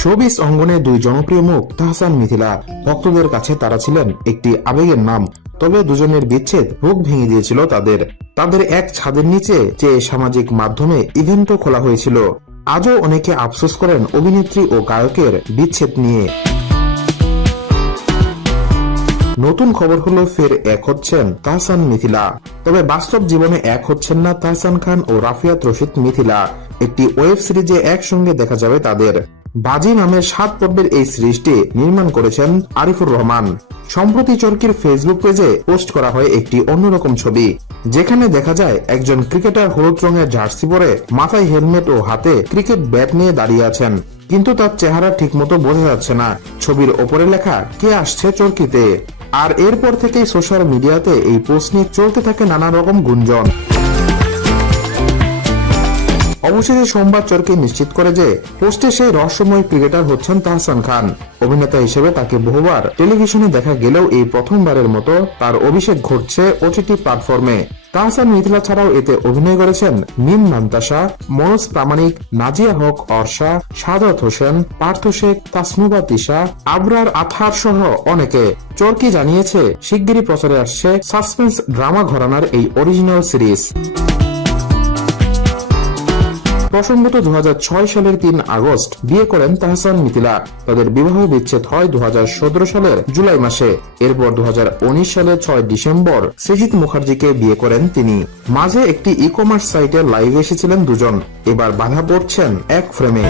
Showbiz অঙ্গনে দুই জনপ্রিয় মুখ তাহসান মিথিলা। ভক্তদের কাছে তারা ছিলেন একটি আবেগের নাম, তবে দুজনের বিচ্ছেদ বুক ভেঙে দিয়েছিল তাদের। তাদের এক ছাদের নিচে যে সামাজিক মাধ্যমে ইভেন্টও খোলা হয়েছিল, আজও অনেকে আফসোস করেন অভিনেত্রী ও গায়কের বিচ্ছেদ নিয়ে। নতুন খবর হলো ফের এক হচ্ছেন তাহসান মিথিলা। তবে বাস্তব জীবনে এক হচ্ছেন না তাহসান খান ও রাফিয়াত রশিদ মিথিলা। একটি ওয়েব সিরিজে একসঙ্গে দেখা যাবে তাদের। বাজি নামের সাত পর্বের এই সিরিজটি নির্মাণ করেছেন আরিফুর রহমান। সম্প্রতি চরকির ফেসবুক পেজে পোস্ট করা হয় একটি অন্যরকম ছবি, যেখানে দেখা যায় একজন ক্রিকেটার হলুদ রঙের জার্সি পরে মাথায় হেলমেট ও হাতে ক্রিকেট ব্যাট নিয়ে দাঁড়িয়ে আছেন, কিন্তু তার চেহারা ঠিকমতো বোঝা যাচ্ছে না। ছবির ওপরে লেখা, কে আসছে চরকিতে? আর এরপর থেকেই সোশ্যাল মিডিয়াতে এই পোস্ট নিয়ে চলতে থাকে নানা রকম গুঞ্জন। অবশেষে সোমবার চরকে নিশ্চিত করে যে পোস্টে সেই রহস্যময় ক্রিকেটার হচ্ছেন তাহসান খান। অভিনেতা হিসেবে তাকে বহুবার টেলিভিশনে দেখা গেলেও এই প্রথমবারের মতো তার অভিষেক ঘটছে ওটিটি প্ল্যাটফর্মে। তাহসান মিথিলা ছাড়াও এতে অভিনয় করেছেন মিম নান্তাসা মনোজ প্রামাণিক, নাজিয়া হক অর্ষা সাদাত হোসেন, পার্থ শেখ, তাসনুবা তিশা, আবরার আথার সহ অনেকে। চরকি জানিয়েছে, শিগগিরই প্রচারে আসছে সাসপেন্স ড্রামা ঘরানার এই অরিজিনাল সিরিজ প্রসঙ্গত দু সালের তিন আগস্ট বিয়ে করেন তাহসান মিথিলা। তাদের বিবাহ বিচ্ছেদ হয় দু হাজার সতেরো সালের জুলাই মাসে। এরপর দু সালে ছয় ডিসেম্বর সৃজিত মুখার্জিকে বিয়ে করেন তিনি। মাঝে একটি ই কমার্স সাইটে লাইভে এসেছিলেন দুজন। এবার বাধা পড়ছেন এক ফ্রেমে